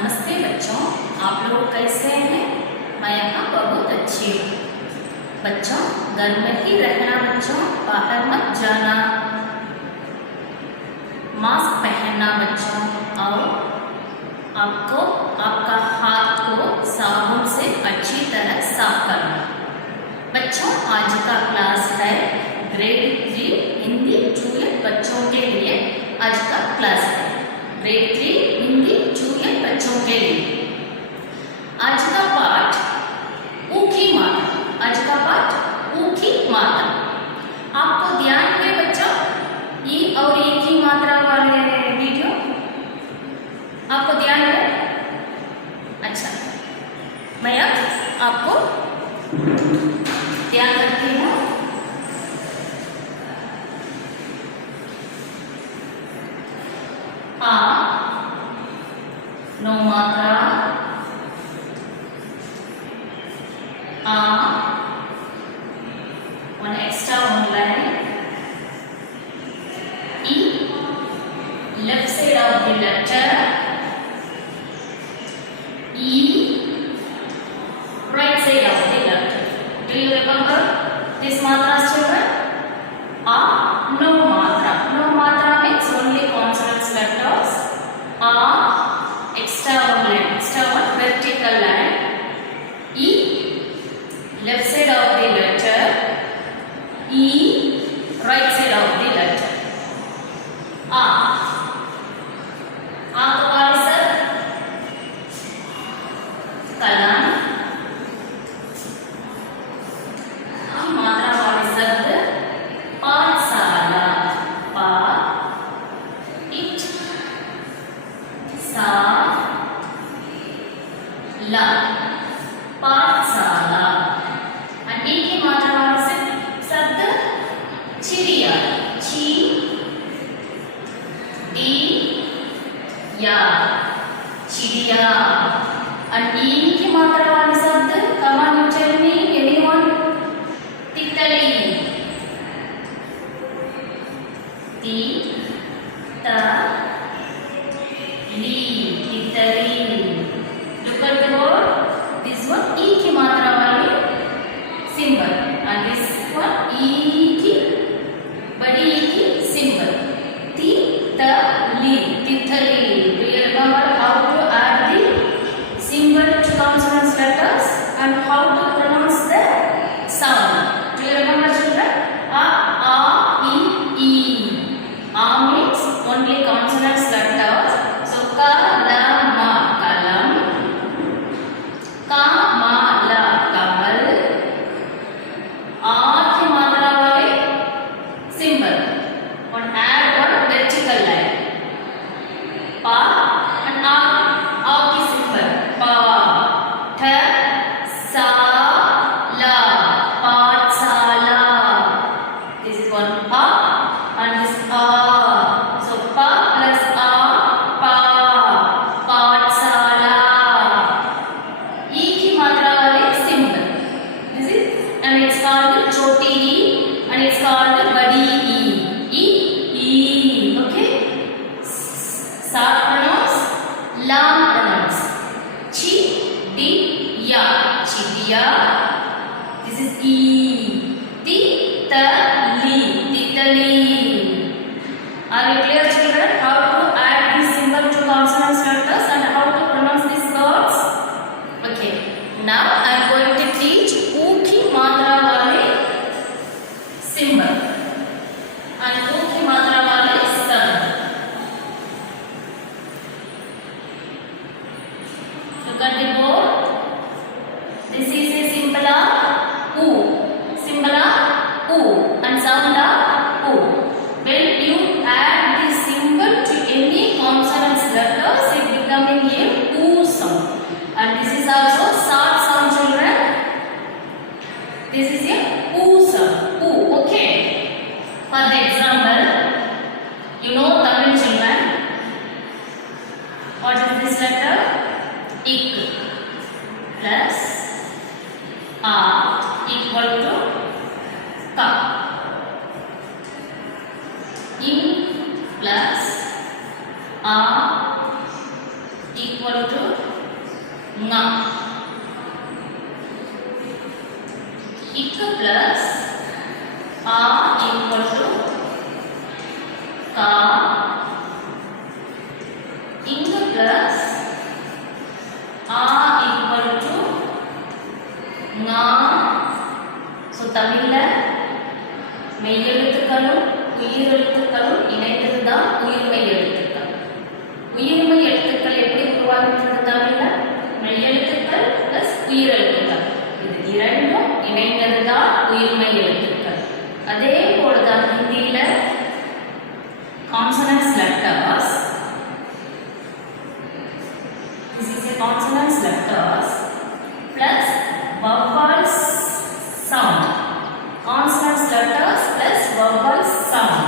नमस्ते बच्चों, आप लोग कैसे हैं? मैं यहाँ बहुत अच्छी हूँ। बच्चों, घर में ही रहना बच्चों, बाहर मत जाना, मास्क पहनना बच्चों, और आपको आपका हाथ को साबुन से अच्छी तरह साफ करना। बच्चों, आज का क्लास है ग्रेड 3 हिंदी ट्यूशन बच्चों के लिए। आज का क्लास है ग्रेड 3 हिंदी ट्यूशन बच्चों के लिए। आज का पाठ ऊ की मात्रा। आज का पाठ ऊ की मात्रा। आपको ध्यान है बच्चों, ई और ई की मात्रा वाले वीडियो आपको ध्यान है? अच्छा, मैं अब आपको ध्यान करती हूँ। आ नो मात्रा, आ one extra one line, e left side of the letter, e right side of the letter. Do you remember this matra, children? A no matra. No matra means only consonants letters. A extra one line, extra one vertical line. E left side of the letter, E right side of the letter. A तो वाले sir कलम, मात्रा वाले शब्द पाठशाला, पा it सा ला, पाठशाला। और ई की मात्रा वाले शब्द चिड़िया, ची डी या, चिड़िया। और ई की मात्रा वाले शब्द कमान यू टेल मी एनीवन? तितली, ती त ली, तितली। Look at the word. This one E की मात्रा वाली symbol and this one E की बड़ी E की symbol. ती त ली, तितली। Do you remember how to add the symbol to consonant letters and how to pronounce the sound? Do you remember, children? A, I, E. A means only consonants letters. So ka, la, ma, kalam. का मा ला कमल। आ की मात्रा वाले symbol और add one vertical line, पा and आ की symbol पा, ठ सा ला, पाठशाला। दिस इज वन पा एंड दिस आ, सो पा प्लस आ, पा, पाठशाला। E की मात्रा वाले symbol. This is and it's called छोटी E and it's called बड़ी E. E, E, okay? सा pronounce, ला pronounce. ची, डी, या, चिड़िया. This is E. ती, त, ली, तितली. Are you clear, children? How to add this symbol to consonant letters and how to pronounce these words? Okay, now I am going to teach ऊ की मात्रा वाले symbol and ऊ की मात्रा वाले शब्द। Look at the board. This is a symbol of ऊ, symbol of ऊ and sound of ऊ. When you add this symbol to any consonant letters, it becoming a ऊ sound. And this is also short sound, children. This is a oo sound. Oo, okay. For the example, you know Tamil, children. What is this letter? Ik plus a equal to ka. In plus a equal equal to nga. Ik plus a equal to ka. Ing plus a equal to nga. So தமிழ்ல மெய்யெழுத்துக்களும் உயிரெழுத்துக்களும் இணைந்ததுதான் உயிர்மெய் எழுத்துக்கள். உயிர்மெய் எழுத்துக்கள் எப்படி உருவாகின்றது தமிழ்ல? மெய்யெழுத்துக்கள் plus உயிரெழுத்துக்கள், இது இரண்டும் இணைந்ததுதான் உயிர்மெய் எழுத்துக்கள். அதே போலதான் ஹிந்தியில consonants letters, this is a consonants letters plus vowel sound. Consonants letters plus vowel sound.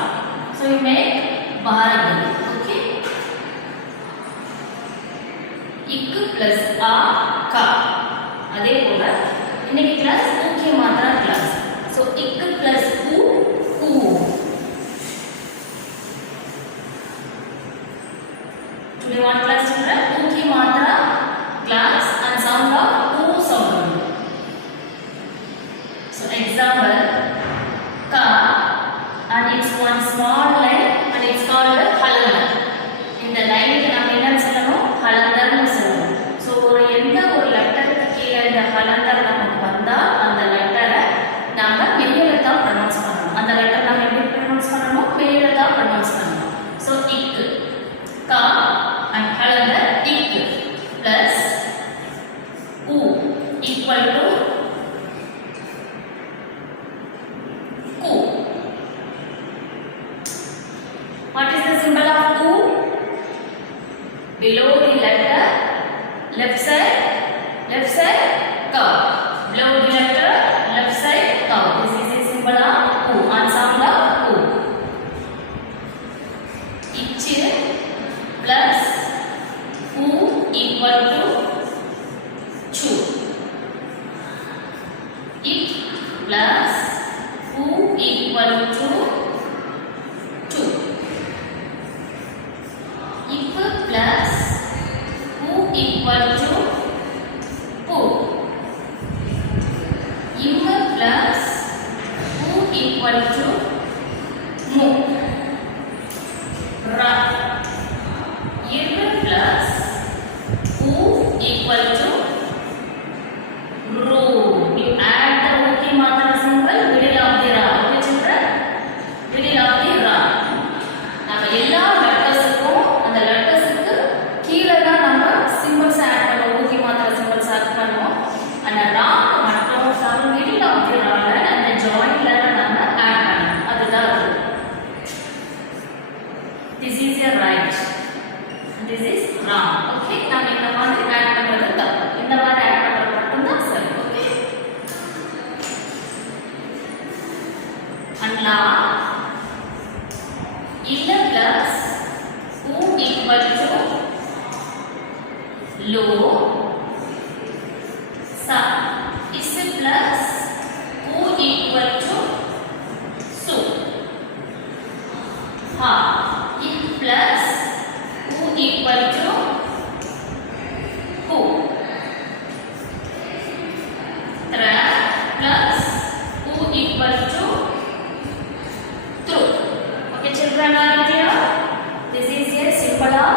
So you make Bharati. Okay. Ik plus a ka. அதே போல இன்னைக்கு கிளாஸ் ஊக்கிய மாத்திரா class. So ik plus u u. Today what class children? ஊக்கிய மாத்திரா class and sound of u sound. So example ka and it's one small line and it's called halandar. In the line க்கு நாம என்ன சொல்லணும்? halandarனு சொல்லணும். So ஒரு எந்த ஒரு லெட்டருக்கு கீழ இந்த halandar நமக்கு வந்தா அந்த லெட்டரை நாம மெய்யெழுத்தா ப்ரொனவுன்ஸ் பண்ணணும். அந்த லெட்டர் நாம எப்படி ப்ரொனவுன்ஸ் பண்ணணும்? மெய்யெழுத்தா ப்ரொனவுன்ஸ் பண்ணணும். So ik ka and halandar ik plus u equal to ku. What is the symbol of ku? Below the letter, left side curve. Below the letter, left side curve. This is a symbol of ku and sound of ku. Ich plus u equal to chu. Ik plus u equal to 2. If plus u equal to pu. Im plus u equal to mu. Ra. Ir plus u equal to ru. You add the uki matra symbol middle of the ra. Okay children? Middle of the ra. நம்ம எல்லா லெட்டர்ஸ்க்கும் அந்த லெட்டர்ஸ்க்கு கீழே தான் நம்ம symbols add பண்ணுவோம். ஊக்கி மாத்திர symbols add பண்ணுவோம். அந்த ரா மட்டும் நம்ம மிடில் ஆஃப் தி ரால அந்த ஜாயின்ட்ல நம்ம ஆட் பண்ணணும். அதுதான் அது. This is your right. This is wrong. Okay? நம்ம இந்த மாதிரி ஆட் பண்றது தப்பு. இந்த மாதிரி ஆட் பண்றது மட்டும் தான் சரி. Okay? And la illa plus u equal to lo. Sa is plus u equal to su. Ha it plus u equal to hu. Tra plus u equal to true. Okay children, are you clear? This is a symbol of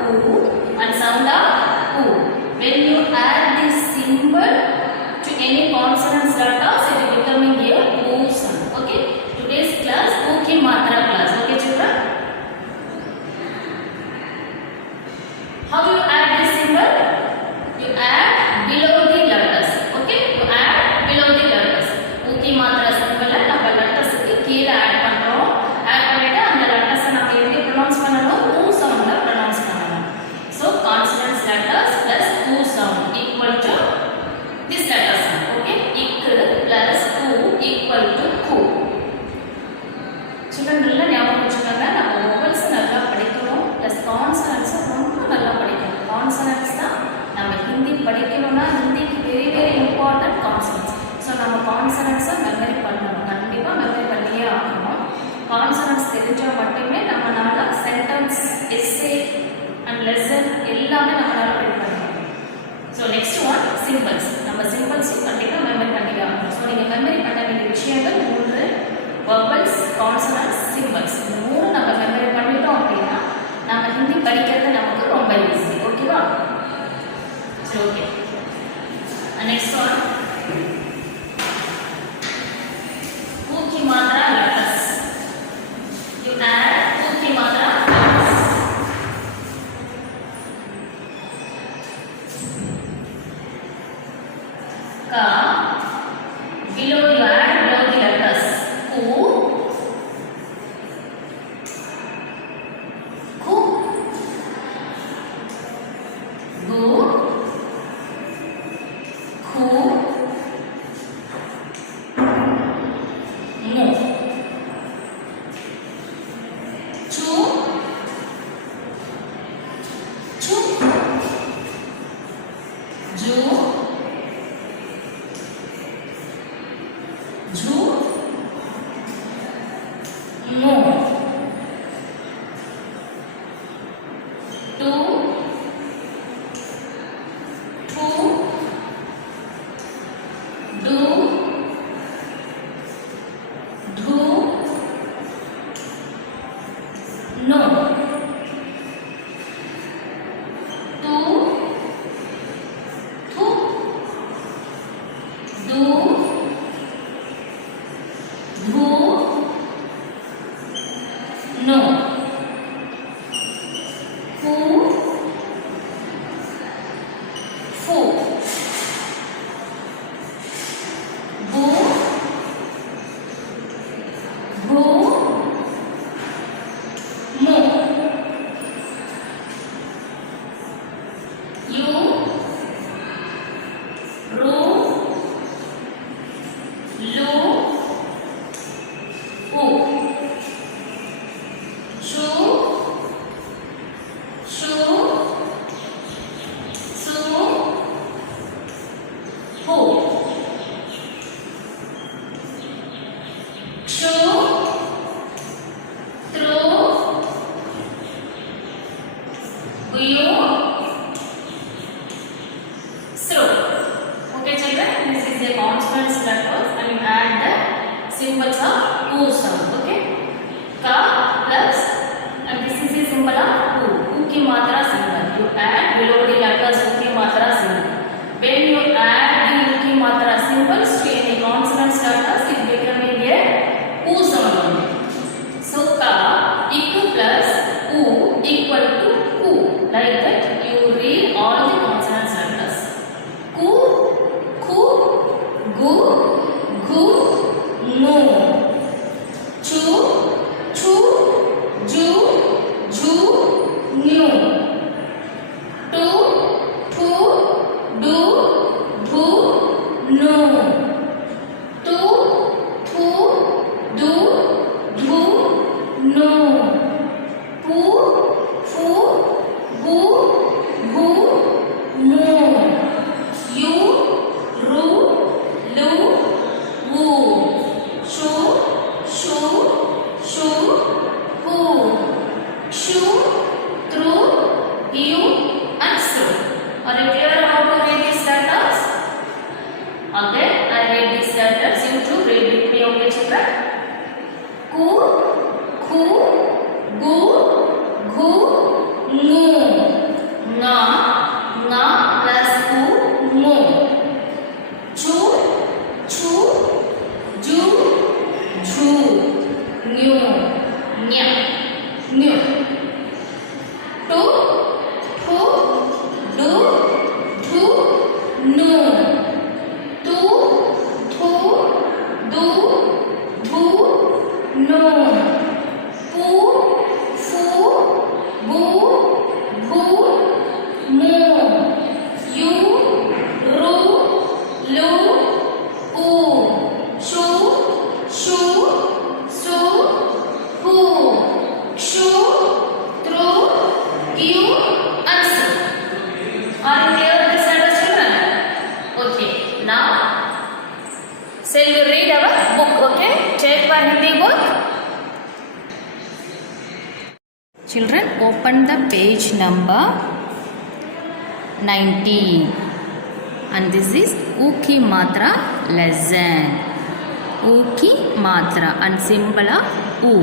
u and sound of u. When you add this symbol to any consonants letters, it is becoming a u sound. Okay? Today's class u ki matra class. Okay children? How you add this symbol? You add below the letters. Okay? You add below the letters. U ki matra symbol நம்ம letters க்கு கீழ add பண்றோம். Add பண்ணிட்டு அந்த letters நம்ம எப்படி pronounce பண்ணனும்? u sound ல pronounce பண்ணனும். So consonants letters plus u sound equal to this letter sound. Okay? Ik plus u equal to ku. Children நல்லா ஞாபகம் வச்சுக்கோங்க. நம்ம vowels நல்லா படிக்கணும். plus consonants ரொம்ப நல்லா படிக்கணும். So okay. And next one. U की मात्रा letters. You add U की मात्रा letters. का below you add below the letters. U, ku, gu, khu, mu, chu, chu, ju, ju, mu, tu, thu, du, dhu, no, tu, thu, du, dhu, no, fu, fu, bu, bu, mu, yu, ru, lu, u, shu, shu, su, hu, kshu, tru, guyu, sru. Okay children, this is the consonants letters and you add the symbols of U sound. Okay, ka plus and this is the symbol of U. U की मात्रा symbol. You add below the letters U की मात्रा symbol. When you add the U की मात्रा symbols to any consonants letters, it become a U sound only. So ka equal plus U equal to ku. Like that you read all the consonants letters. Ku, khu, gu, gu, mu, chu, chu, ju, ju, nu, tu, thu, du, dhu, nu, tu, thu, du, dhu, nu, pu, fu, bu, bu, mu, yu, ru, lu, wu, shu, shu, shu, hu, kshu, tru, yu, and su. Are you clear how to read these letters? Okay, I read these letters. You too read with me, okay children? Ku, khu, gu, gu, mu, nga, nga plus ku, mu, chu, chu, ju, ju, nyu, nya, nyu, tu, thu, du, dhu, nu, tu, thu, du, dhu, nu, pu, fu, bu, bu, mu, yu, ru, lu, u, shu, shu, su, hu, kshu, tru, yu, and su. Are you clear with this letters, children? Okay, now shall we read our book? Okay, check for Hindi book. Children, open the page number 19 and this is U की मात्रा lesson. U की मात्रा and symbol of U.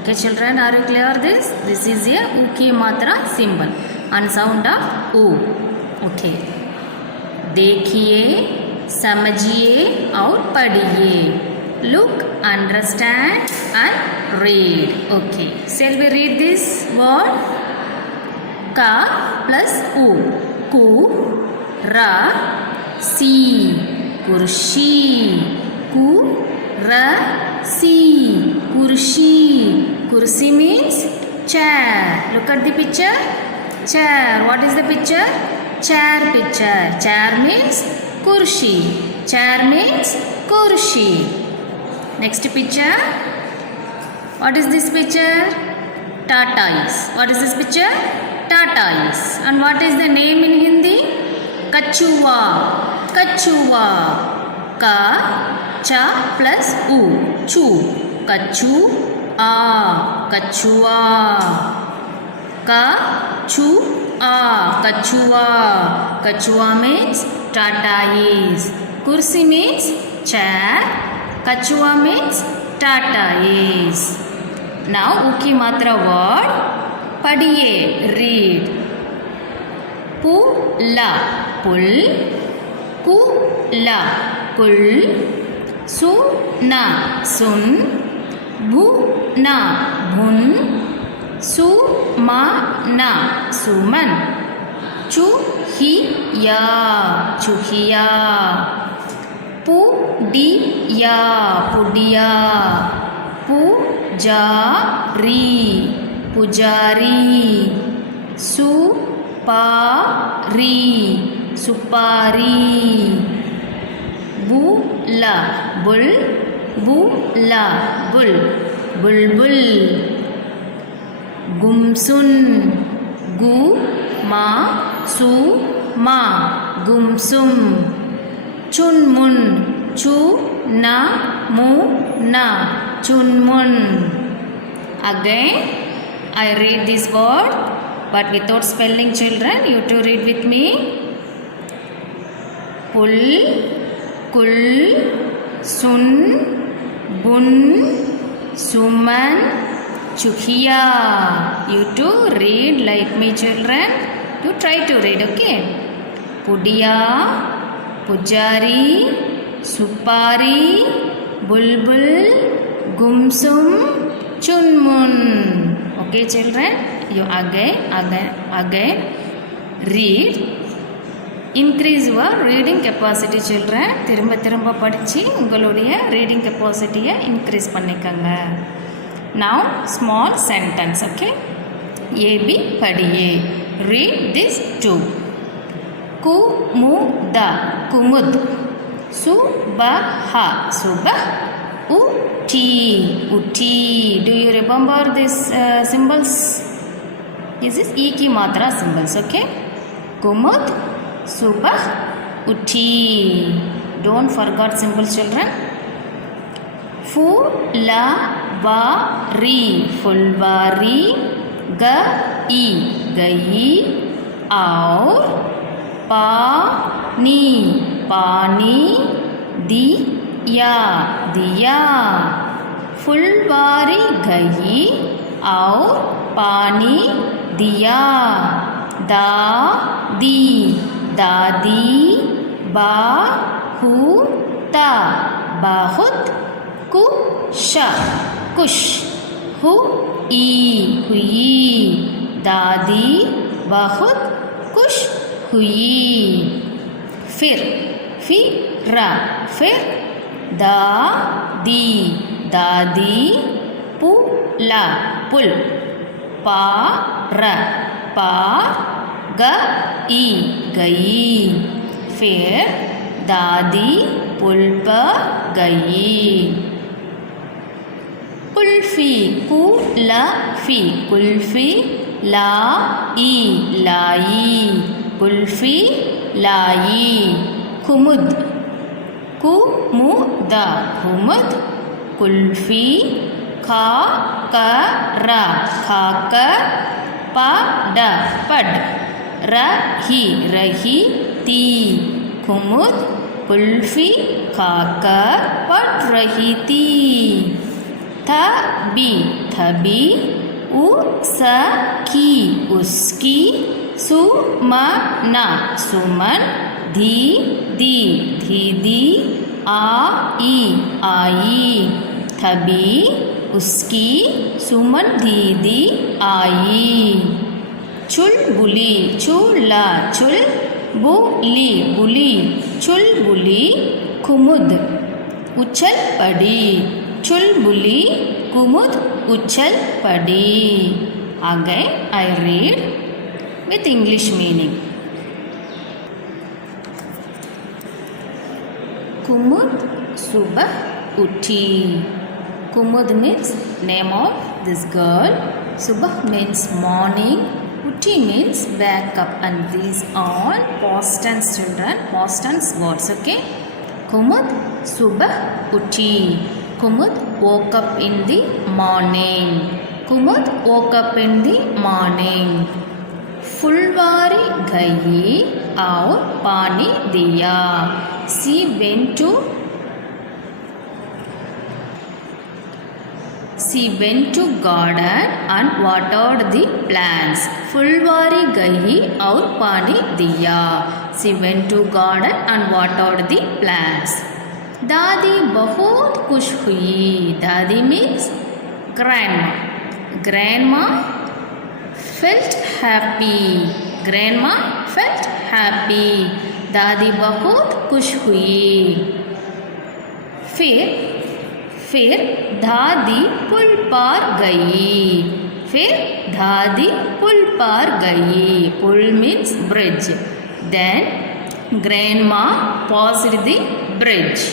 Okay children, are you clear this? This is a U की मात्रा symbol and sound of U. Okay देखिए समझिए और पढ़िए look understand and read okay shall we read this word ka plus u ku ra si kursi ku ra si kursi kursi means chair look at the picture chair what is the picture chair picture chair means kursi chair means kursi next picture what is this picture tortoise what is this picture tortoise and what is the name in Hindi कछुआ कछुआ का चा plus उ चू कछु आ कछुआ का छु आ कछुआ कछुआ means tortoise kursi means chair कछुआ means tortoise now उकी मात्रा word पढ़िए read पुला पुल कुला कुल सुना सुन भुना भुन सुमना सुमन चूहिया चूहिया पुडिया पुडिया पुजारी पुजारी सुपारी सुपारी बुला बुल बुला बुल बुलबुल गुमसुन गु मा सु मा गुमसुम चुनमुन चु ना मु ना चुनमुन again I read this word but without spelling children you to read with me पुल कुल सुन बुन सुमन चुखिया you to read like me children you try to read okay पुडिया पुजारी सुपारी बुलबुल गुमसुम चुनमुन okay children you again read increase your reading capacity children திரும்ப திரும்ப படிச்சு உங்களுடைய reading capacity-ய increase பண்ணிக்கங்க now small sentence okay ab படியே read this too कुमुदा कुमुद सुबह सुबह उठी उठी do you remember this symbols this is e की मात्रा symbols okay कुमुद सुबह उठी don't forget symbols children फुलवारी फुलवारी गई गई और पानी पानी दिया दिया फुलवारी गई और पानी दिया दादी दादी बाहुता बहुत कुश कुश हुई हुई दादी बहुत खुश हुई फिर दादी दादी पुला पुल पार गई गई फिर दादी पुल पर गई कुल्फी कुल्फी कुल्फी लाई लाई कुल्फी लाई कुमुद कुमुदा कुमुद कुल्फी खाकर खाकर पड़ पड़ रही रही ती कुमुद कुल्फी खाकर पड़ रही थी थबी थबी उसकी उसकी सुमना सुमन धी दी दीदी आई आई तभी उसकी सुमन दीदी आई चुलबुली चूला चुल बुली बुली चुलबुली कुमुद उछल पड़ी चुलबुली कुमुद उछल पड़ी आगे I read with English meaning. कुमुद सुबह उठी. Kumud means name of this girl. Subah means morning. Utti means wake up, and these are past tense children, past tense words. Okay. Kumud Subah Utti. Kumud woke up in the morning. Kumud woke up in the morning. Fulwari gayi aur pani diya. She went to garden and watered the plants. Fulwari gayi aur pani diya. She went to garden and watered the plants. Dadi bahut khush hui. Dadi means grandma. Grandma felt happy. Grandma felt happy. Dadi bahut khush hui. फिर दादी पुल पार गई. फिर दादी पुल पार गई. पुल means bridge. Then grandma passed the bridge.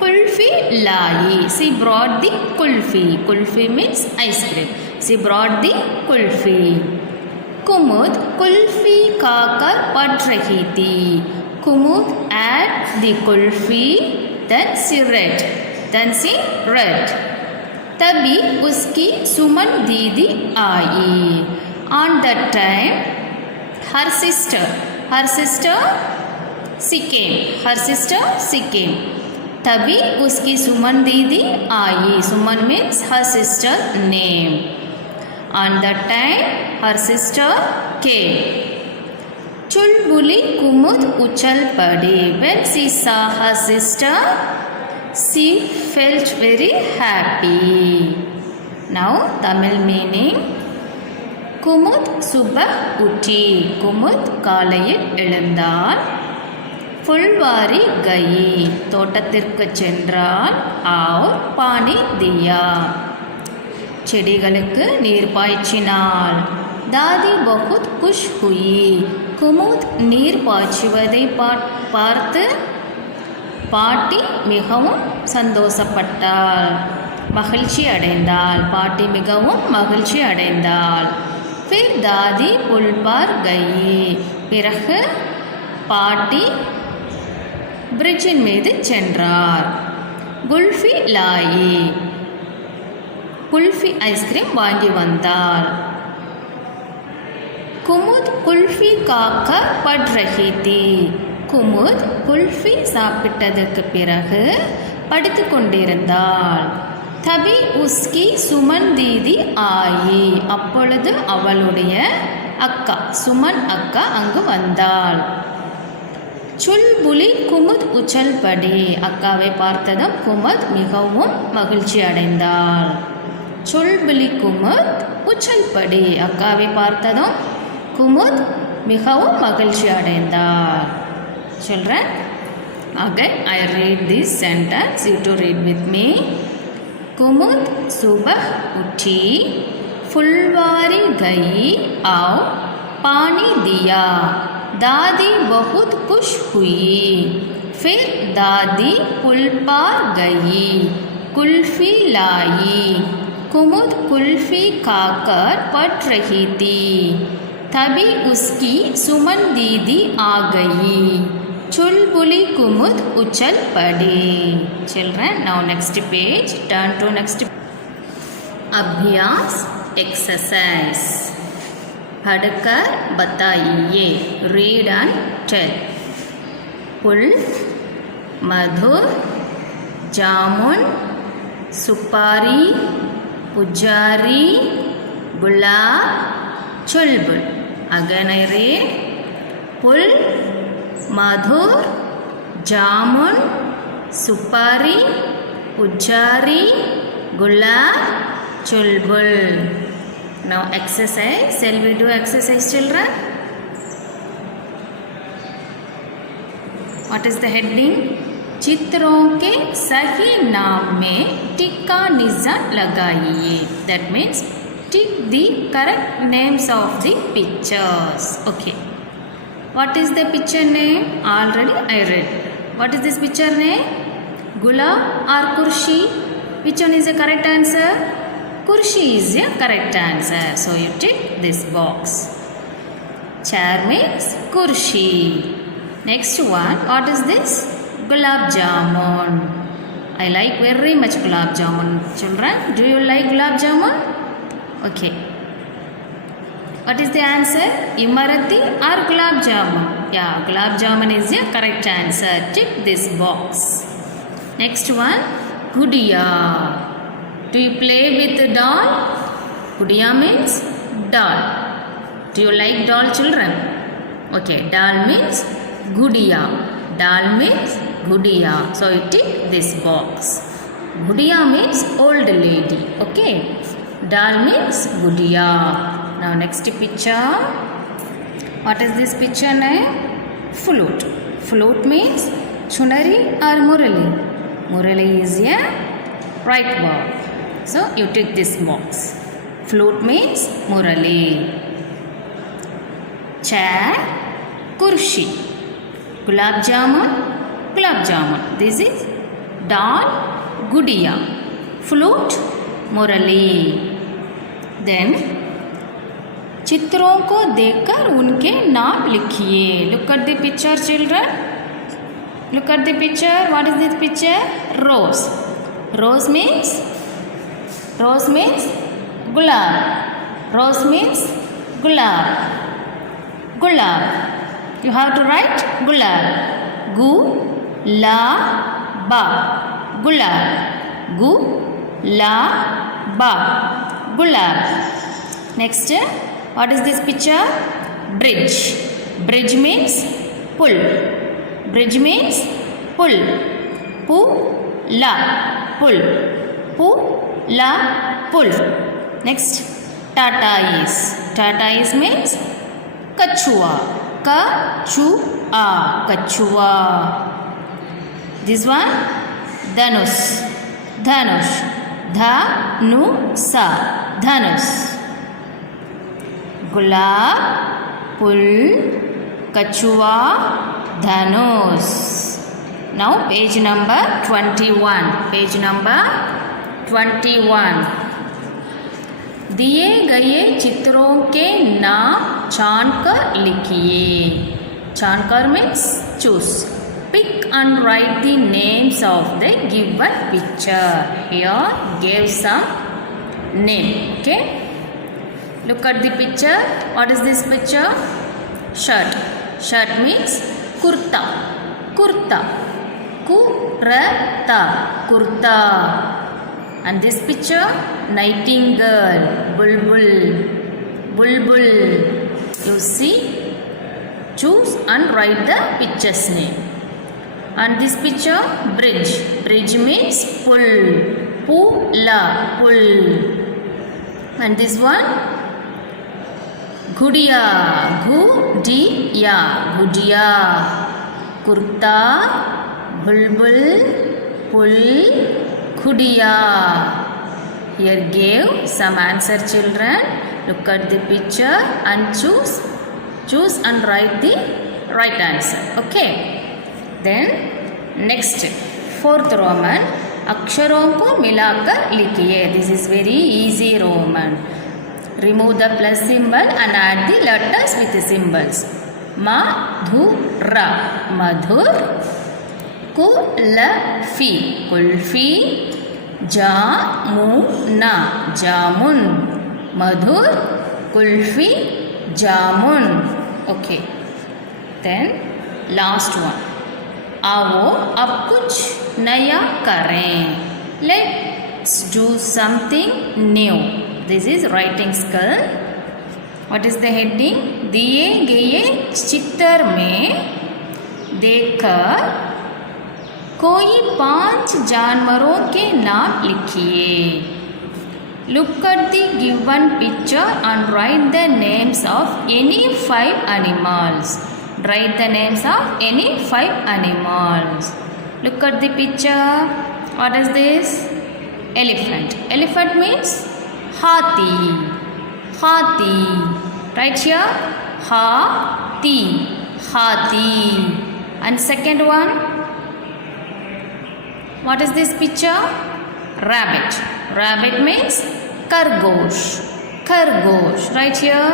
Kulfi lie. She brought the kulfi. Kulfi means ice cream. She brought the kulfi. कुमुद कुल्फी खाकर पढ़ रही थी. कुमुद ate the kulfi. Then she read. तभी उसकी सुमन दीदी आई. On that time her sister came. तभी उसकी सुमन दीदी आई. सुमन means her sister name. On that time her sister came. चुलबुली कुमुद उछल पड़ी. When she saw her sister, she felt very happy. Now Tamil meaning. Kumud subah utti. Kumud காலையில் எழுந்தாள். புல்வாரி கயி தோட்டத்திற்கு சென்றாள். R பானி தியா செடிகளுக்கு நீர் பாய்ச்சினாள். தாதி பகுத் குஷ் ஹுயி. குமுத் நீர் பாய்ச்சுவதை பார்த்து பாட்டி மிகவும் சந்தோஷப்பட்டாள். மகிழ்ச்சி அடைந்தாள். பாட்டி மிகவும் மகிழ்ச்சி அடைந்தாள். फिर दादी पुल पर गई. பிறகு பாட்டி பிரிட்ஜின் மீது சென்றார். குல்ஃபி லாயி. குல்ஃபி ஐஸ்கிரீம் வாங்கி வந்தாள். குமுத் குல்ஃபி காக்க பட் ரஹி தி. குமுத் குல்ஃபி சாப்பிட்டதற்கு பிறகு படித்து கொண்டிருந்தாள். தபி உஸ்கி சுமன் தீதி ஆயி. அப்பொழுது அவளுடைய அக்கா சுமன் அக்கா அங்கு வந்தாள். சுல்புலி குமுத் உச்சல் படி. அக்காவை பார்த்ததும் குமுத் மிகவும் மகிழ்ச்சி அடைந்தாள். சுல்புலி குமுத் உச்சல் படி. அக்காவை பார்த்ததும் குமுத் மிகவும் மகிழ்ச்சி அடைந்தாள். Children, again I read this sentence. You to read with me. कुमुद सुबह उठी. फुलवारी गई और पानी दिया. दादी बहुत खुश हुई. फिर दादी पुल पार गई. कुल्फी लाई. कुमुद कुल्फी खाकर पढ़ रही थी. तभी उसकी सुमन दीदी आ गई. चुलबुली कुमुद उछल पड़ी. Children, now next page. Turn to next. अभ्यास exercise. पढ़कर बताइए. Read and tell. पुल, मधुर, जामुन, सुपारी, पुजारी, गुलाब, चुलबुल. Again I read. Pul, madhur, jamun, supari, pujari, gulab, chulbul. Now exercise. Shall we do exercise, children? What is the heading? चित्रों के सही नाम में टिक्का निशान लगाइए. That means tick the correct names of the pictures. Okay. What is the picture name? Already I read. What is this picture name? Gulab or kursi? Which one is the correct answer? Kursi is the correct answer. So you tick this box. Chair means kursi. Next one. What is this? Gulab jamun. I like very much gulab jamun. Children, do you like gulab jamun? Okay. What is the answer? Imarati or gulab jamun? Yeah, gulab jamun is the correct answer. Tick this box. Next one, gudiya. Do you play with doll? Gudiya means doll. Do you like doll, children? Okay, doll means gudiya. Doll means gudiya. So you tick this box. Gudiya means old lady. Okay. Doll means gudiya. Now next picture. What is this picture name? Flute. Flute means chunari or murali. Murali is a right verb. So you tick this box. Flute means murali. Chair, kursi. Gulab jamun, gulab jamun. This is doll, gudiya. Flute, murali. Then चित्रों को देखकर उनके नाम लिखिए. Look at the picture, children. Look at the picture. What is this picture? Rose. Rose means gulab. Rose means gulab. Gulab. You have to write gulab. Gu-la-ba. Gulab. Gu-la-ba. Gulab. Next, what is this picture? Bridge. Bridge means pull. Bridge means pull. Pu-la. Pull. Pu-la. Pull. Next, tortoise. Tortoise means kachua. Kachua. Kachua. This one, dhanush. Dhanush. Dhanusa. Dhanush. Gulab, pull, kachua, dhanush. Now page number 21. Page number 21. दिए गए चित्रों के नाम छानकर लिखिए. छानकर means choose. Pick and write the names of the given picture. Here gave some name. Okay. Look at the picture. What is this picture? Shirt. Shirt means kurta. Kurta. Kurta. Kurta. And this picture, nightingale. Bulbul. Bulbul. You see? Choose and write the picture's name. And this picture, bridge. Bridge means pull. Pulla. Pull. And this one, gudiya. Gudiya. Gudiya. Kurta. Bulbul. Pull. Gudiya. Here gave some answer, children. Look at the picture and choose and write the right answer. Okay. Then next, fourth Roman, अक्षरों को मिलाकर लिखिए. This is very easy Roman. Remove the plus symbol and add the letters with the symbols. Madhura. Madhur. Kulfi. Kulfi. Jamuna. Jamun. Madhur. Kulfi. Jamun. Okay. Then last one. आओ अब कुछ नया करें. Let's do something new. This is writing skill. What is the heading? दिए गए चित्र में देखकर कोई 5 जानवरों के नाम लिखिए. Look at the given picture and write the names of any 5 animals. Write the names of any 5 animals. Look at the picture. What is this? Elephant. Elephant means hathi. Hathi. Right here. Hathi. Hathi. And second one. What is this picture? Rabbit. Rabbit means kargosh. Kargosh. Right here.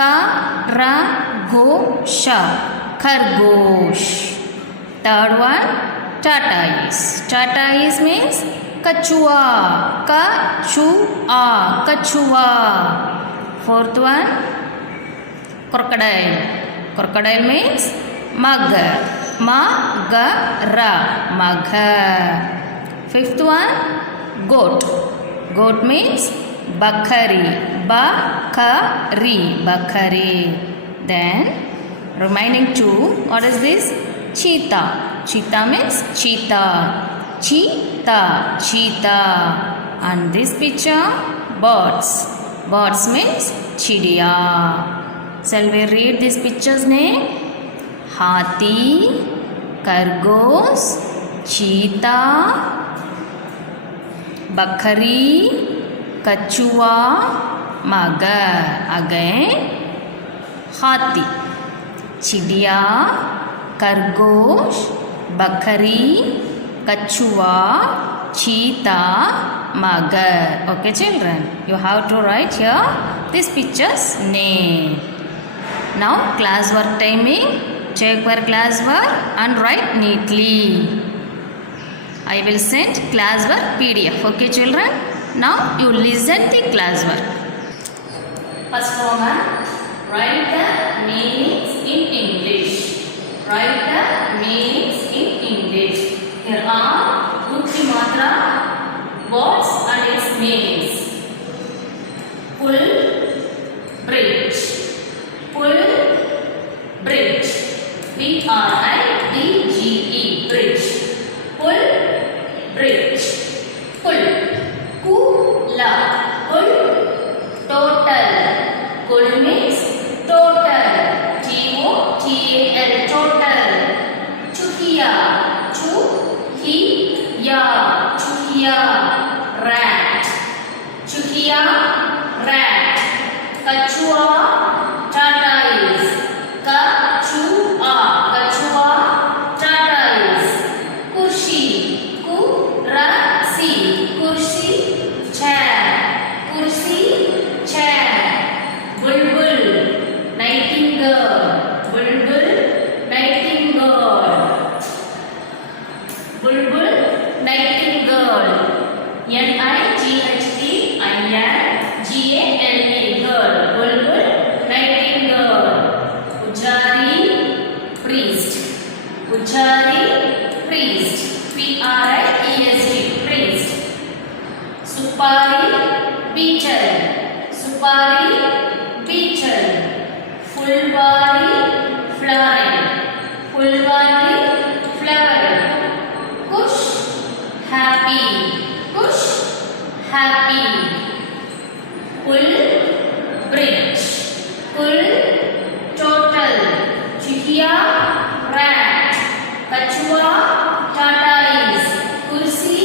Ka-ra-go-sha. Kargosh. Third one. Tortoise. Tortoise means kachua. Kachua. Kachua. Fourth one. Crocodile. Crocodile means magar. Magara. Magar. Fifth one. Goat. Goat means bakari. Bakari. Bakari. Then remaining two. What is this? Cheetah. Cheetah means cheetah. Cheetah. Cheetah. And this picture, birds. Birds means chidiya. Shall we read this picture's name? Hathi, Kargosh, Cheetah, Bakari, Kachua, Magar. Again, Hathi, Chidiya, Kargosh, Bakari, Kachua, Cheetah, Magar. Okay, children, you have to write here this picture's name. Now, class work timing. Check your class work and write neatly. I will send class work PDF. Okay, children. Now, you listen the class work. First one, write the meanings in English. Write the meanings in English. Here are Utti Matra words and its meanings. Pull, bridge. Pull, bridge. B-R-I-D-G-E. Bridge. Pull, bridge. Pull. Kula. Pull. Total. Pull means total. T-O-T-A-L. Total. Chuhiya. Chuhiya. Chuhiya. Rat. Chuhiya. Rat. Kachua. Tortoise. Kachua. Kachua. Tortoise. Kursi. Kurasi. Kursi. Chair. Kursi. Chair. Bulbul. Nightingale. Bulbul. Nightingale. Bulbul. Nightingale. N-I-G-H-T-I-N-G-A-L-E. Girl. Bulbul. Nightingale. Pujari. Priest. Pujari. Priest. P-R-I-E-S-T. Priest. Supari. Beetle. Supari. Beetle. Fulbari. Flowering. Fulbari. Flowering. Kush. Happy. Kush. Happy. Pull. Bridge. Pull. Total. Chuhiya. Rat. Kachua. Tortoise. Kursi.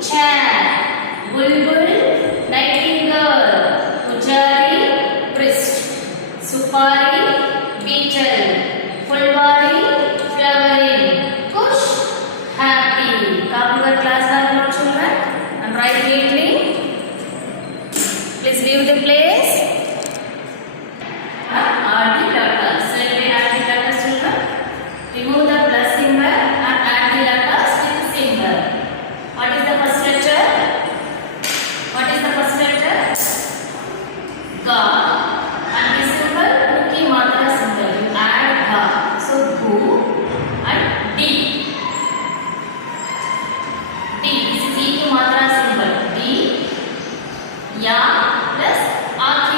Chair. Bulbul. Nightingale. Pujari. Priest. Supari. Beetle. Fulbari. Flowering. Kush. Happy. Come to the class now, children, and write neatly. Please leave the place. Add the letters. Shall we add the letters, children? Remove the plus symbol and add the letters with symbol. What is the first letter? What is the first letter? Ga. And the symbol, Utti Matra symbol. You add Ga. So, Gu and D. D. This is Utti Matra symbol. D. Ya plus Akhi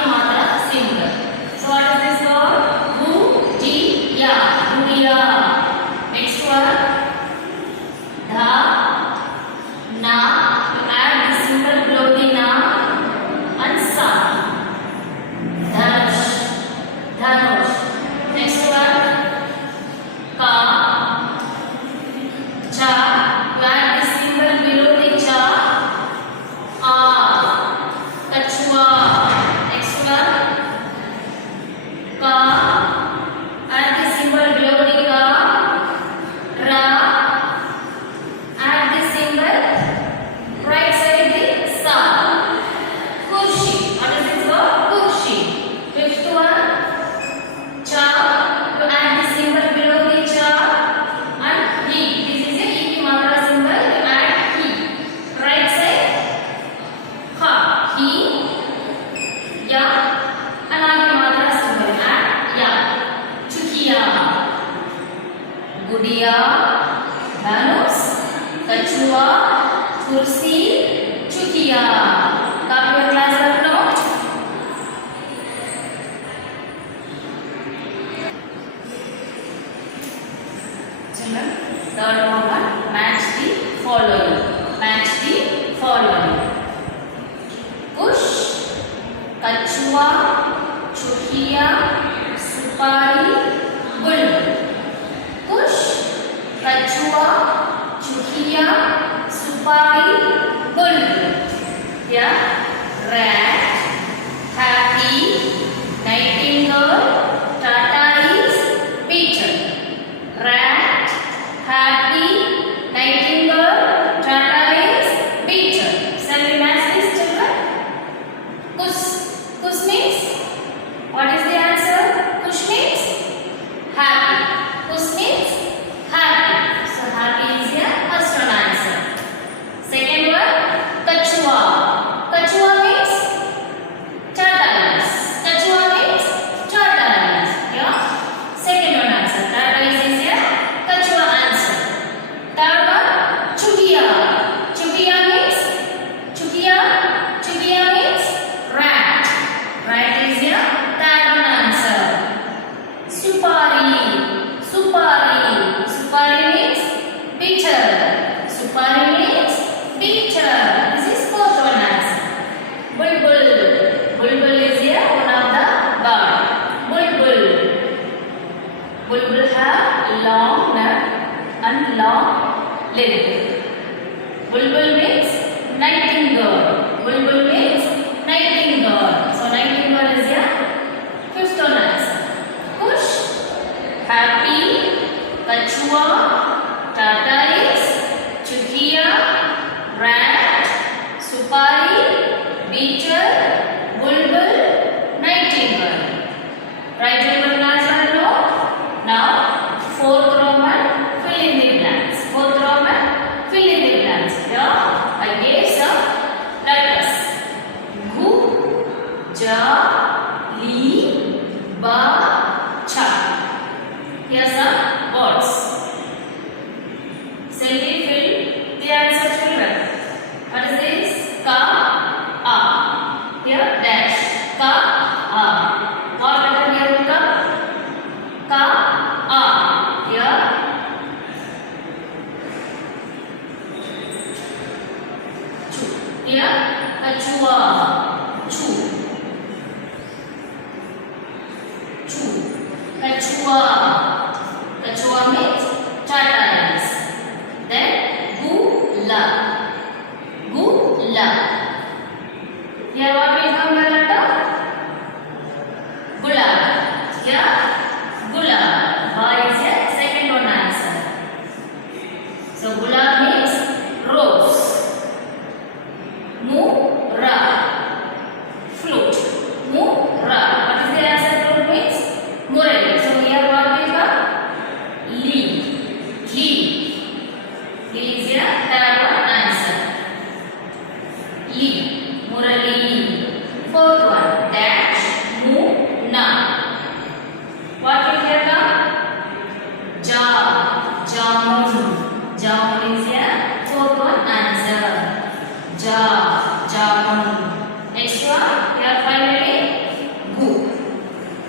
गुड़िया, धनुष, कछुआ, कुर्सी, चुकिया। Copy और class work note. Children, third one, match the following. Match the following. Kush, कछुआ, चुकिया, सुपारी, बुलबुल। कुश, कछुआ, चुकिया, सुपारी, बुलबुल। या rat, happy, nightingale, tortoise, pigeon. Rat, happy, nightingale, tortoise, pigeon. Shall we match this, children? Kush. Kush means, what is the answer? Kush means happy. Kush means happy. So happy is your first one answer. Second one, kachua. Kachua means tortoise. Kachua means tortoise. Yeah. Second one answer. Tortoise is your kachua answer. Third one, chukiya. Chukiya means chukiya. Chukiya means rat. Rat is your third one answer. Supari. Supari. Supari means bitter. Supari means bitter. This is fourth one answer. Bulbul. Bulbul is here one of the bird. Bulbul. Bulbul have long neck and long leg. Bulbul means nightingale. Bulbul means nightingale. So nightingale is here fifth one answer. Kush, happy, kachua, tortoise, chukiya, rat, supari, beetle, bulbul, nightingale. Right over class one note. Now fourth Roman, fill in the blanks. Fourth Roman, fill in the blanks. Here I gave some letters. Gu, ja, li, ba, cha. Here are some words. Shall we fill the answer, children? What is this? Ka, a. Here dash. Ka, a. What letter here will come? Ka, a. Here chu. Here kachua. Chu. Chu. Kachua. Kachua means tortoise. Then gula. Gula. Here what will come the letter? Gulab. Here gulab. Ba is your second one answer. So gulab means rose. Mura. Flute. Mura. What is the answer? Flute means murali. So here what will come? Leaf. Leaf. Leaf is your third one answer. Leaf. Murali. Fourth one. Dash. Mu. Na. What will here come? Ja. Jamun. Jamun is your fourth one answer. Ja. Jamun. Next one. Here finally. Gu.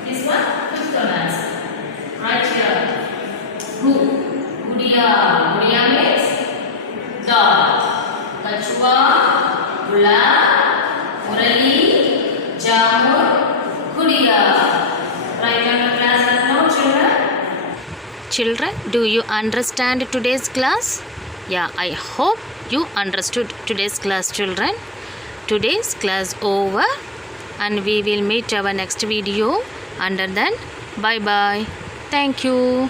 This one fifth one answer. Right here. Gu. Gudiya. Gudiya means dog. Kachua. Gulab. Murali. Jamun. Gudiya. Right on the class now, children. Children, do you understand today's class? Yeah, I hope you understood today's class, children. Today's class over and we will meet our next video. Until then, bye bye. Thank you.